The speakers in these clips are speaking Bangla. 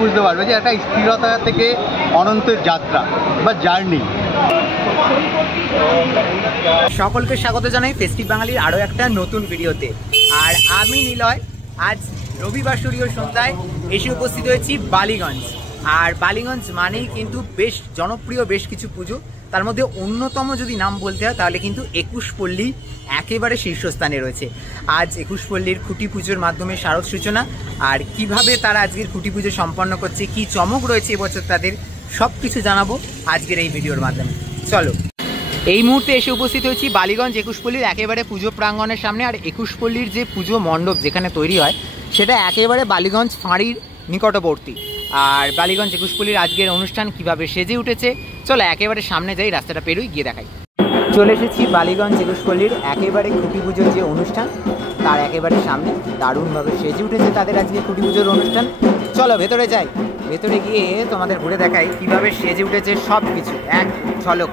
বুঝতে পারবে যে একটা স্থিরতা থেকে অনন্তের যাত্রা বা জার্নি। সকলকে স্বাগত জানাই ফেস্টিভ বাঙালির আরও একটা নতুন ভিডিওতে। আর আমি নিলয় আজ রবিবার সূর্য সন্ধ্যায় এসে উপস্থিত হয়েছি বালিগঞ্জ। আর বালিগঞ্জ মানেই কিন্তু বেশ জনপ্রিয় বেশ কিছু পুজো, তার মধ্যে অন্যতম যদি নাম বলতে হয় তাহলে কিন্তু 21 পল্লী একেবারে শীর্ষস্থানে রয়েছে। আজ 21 পল্লীর খুঁটি পুজোর মাধ্যমে শারদ সূচনা, আর কিভাবে তারা আজকের খুঁটি পুজো সম্পন্ন করছে, কি চমক রয়েছে এবছর তাদের, সব কিছু জানাবো আজকের এই ভিডিওর মাধ্যমে। চলো, এই মুহূর্তে এসে উপস্থিত হয়েছি বালিগঞ্জ 21 পল্লীর একেবারে পুজো প্রাঙ্গণের সামনে। আর 21 পল্লীর যে পুজো মণ্ডপ যেখানে তৈরি হয় সেটা একেবারে বালিগঞ্জ ফাঁড়ির নিকটবর্তী। আর বালিগঞ্জ 21 পল্লীর আজকের অনুষ্ঠান কিভাবে সেজে উঠেছে, চলো একেবারে সামনে যাই, রাস্তাটা পেরোই গিয়ে দেখাই। চলে এসেছি বালিগঞ্জ 21 পল্লীর একেবারে খুঁটি পুজোর যে অনুষ্ঠান তার একেবারে সামনে। দারুণভাবে সেজে উঠেছে তাদের আজকে খুঁটি পুজোর অনুষ্ঠান। চলো ভেতরে যাই, ভেতরে গিয়ে তোমাদের ঘুরে দেখাই কিভাবে সেজে উঠেছে সব কিছু এক ঝলক।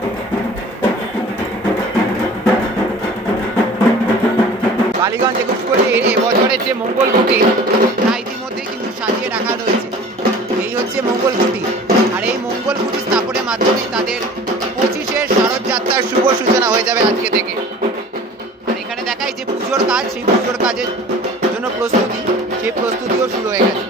বালিগঞ্জ 21 পল্লীর এবছরের যে মঙ্গল খুঁটি তা ইতিমধ্যেই কিন্তু সাজিয়ে রাখা রয়েছে। এই হচ্ছে মঙ্গল খুঁটি, আর এই মঙ্গল খুঁটি স্থাপনের মাধ্যমে তাদের 25-এর শারদ যাত্রার শুভ সূচনা হয়ে যাবে আজকে থেকে। আর এখানে দেখাই যে পুজোর কাজ, সেই পুজোর কাজের জন্য প্রস্তুতি, সেই প্রস্তুতিও শুরু হয়ে গেছে।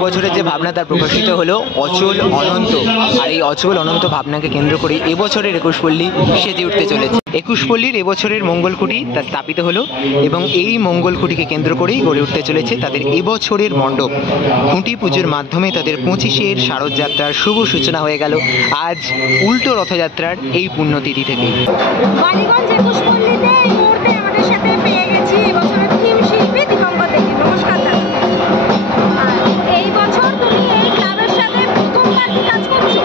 এবছরের যে ভাবনা তার প্রকাশিত হলো অচল অনন্ত, আর এই অচল অনন্ত ভাবনাকে কেন্দ্র করে এবছরের 21 পল্লী সেজে উঠতে চলেছে। 21 পল্লীর এবছরের মঙ্গল খুঁটি তা স্থাপিত হলো, এবং এই মঙ্গল খুঁটিকে কেন্দ্র করেই গড়ে উঠতে চলেছে তাদের এবছরের মণ্ডপ। খুঁটি পুজোর মাধ্যমে তাদের 25-এর শারদ যাত্রার শুভ সূচনা হয়ে গেল আজ উল্টো রথযাত্রার এই পুণ্যতিথি থেকে। বালিগঞ্জ 21 পল্লীতে এই মুহূর্তে আমাদের সাথে পেয়ে গেছি এবছরের থিম শিল্পী দীপঙ্কর দেবী। নমস্কার দাদা। এই বছর তুমি এই ক্লাবের সাথে প্রথমবার কাজ করছো?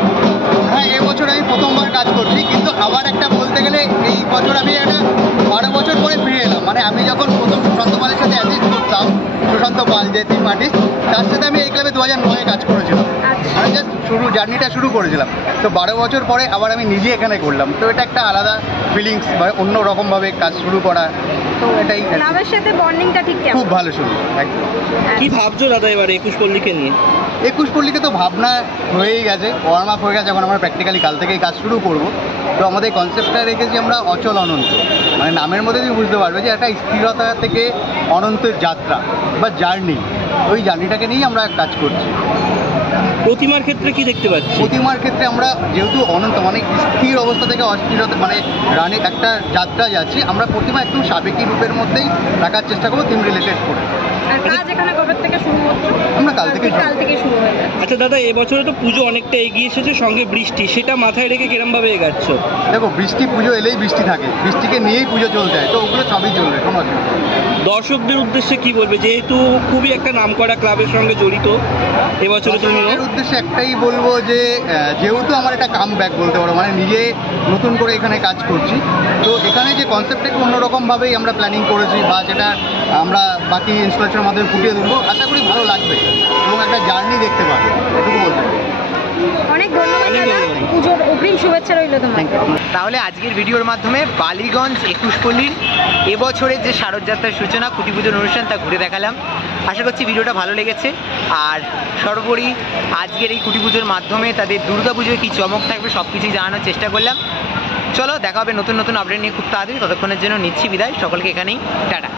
হ্যাঁ, এবছর আমি প্রথমবার কাজ করছি, কিন্তু আবার একটা বলতে গেলে এই বছর আমি একটা 12 বছর পরে ফিরে এলাম। মানে আমি যখন প্রথম সুশান্ত পালের সাথে অ্যাসিস্ট করতাম, সুশান্ত পাল যে থিম আর্টিস্ট, তার সাথে আমি এই ক্লাবে 2009-এ কাজ করেছিলাম। মানে জাস্ট জার্নিটা শুরু করেছিলাম। তো 12 বছর পরে আবার আমি নিজে এখানে করলাম, তো এটা একটা আলাদা ফিলিংস বা অন্য রকমভাবে কাজ শুরু করা। তো এটাই ক্লাবের সাথে বন্ডিংটা ঠিক কেমন? খুব ভালো শুরু। একদম। কি ভাবছো দাদা এবার 21 পল্লীকে নিয়ে? 21 পল্লীকে তো ভাবনা হয়েই গেছে, ওয়ার্ম আপ হয়ে গেছে, এখন আমরা প্র্যাকটিক্যালি কাল থেকেই কাজ শুরু করব। তো আমাদের কনসেপ্টটা রেখেছি আমরা অচল অনন্ত। মানে নামের মধ্যে তুমি বুঝতে পারবে যে একটা স্থিরতা থেকে অনন্তের যাত্রা বা জার্নি, ওই জার্নিটাকে নিয়েই আমরা কাজ করছি। প্রতিমার ক্ষেত্রে কি দেখতে পাচ্ছি? প্রতিমার ক্ষেত্রে আমরা যেহেতু অনন্ত মানে স্থির অবস্থা থেকে অস্থিরতা মানে রানে একটা যাত্রা যাচ্ছি, আমরা প্রতিমা একটু সাবেকি রূপের মধ্যেই রাখার চেষ্টা করবো, থিম রিলেটেড করে। আর কাজ এখানে কবে থেকে শুরু হচ্ছে? আমরা কাল থেকে শুরু হয়ে যাচ্ছে। আচ্ছা দাদা, এবছরে তো পুজো অনেকটা এগিয়ে এসেছে, সঙ্গে বৃষ্টি, সেটা মাথায় রেখে কিরমভাবে এগাচ্ছ? দেখো, পুজো এলেই বৃষ্টি থাকে, বৃষ্টিকে নিয়েই পুজো চলতে হয়, তো ওগুলো সবই চলবে, কোনো অসুবিধা নেই। দর্শকদের উদ্দেশ্যে কি বলবে, যেহেতু খুবই একটা নামকরা ক্লাবের সঙ্গে জড়িত এবছরে তুমিও? এর উদ্দেশ্যে একটাই বলবো যে যেহেতু আমার একটা কাম ব্যাক বলতে পারো, মানে নিজে নতুন করে এখানে কাজ করছি, তো এখানে যে কনসেপ্টটা একটু অন্যরকমভাবেই আমরা প্ল্যানিং করেছি বা যেটা আমরা বাকি ইনস্টলেশনের মাধ্যমে ফুটিয়ে তুলবো, আশা করি ভালো লাগবে এবং একটা জার্নি দেখতে পাবে, এটুকু বলবো। অনেক ধন্যবাদ দাদা, পুজোর অগ্রিম শুভেচ্ছা রইল তোমাকে। তাহলে আজকের ভিডিওর মাধ্যমে বালিগঞ্জ 21 পল্লীর এবছরের যে শারদযাত্রার সূচনা, খুঁটি পুজোর অনুষ্ঠান, তা ঘুরে দেখালাম। আশা করছি ভিডিওটা ভালো লেগেছে। আর সর্বোপরি আজকের এই খুঁটি পুজোর মাধ্যমে তাদের দুর্গা পুজোয় কী চমক থাকবে সব কিছুই জানানোর চেষ্টা করলাম। চলো দেখা হবে নতুন নতুন আপডেট নিয়ে খুব তাড়াতাড়ি। ততক্ষণের জন্য নিচ্ছি বিদায়, সকলকে এখানেই টাটা।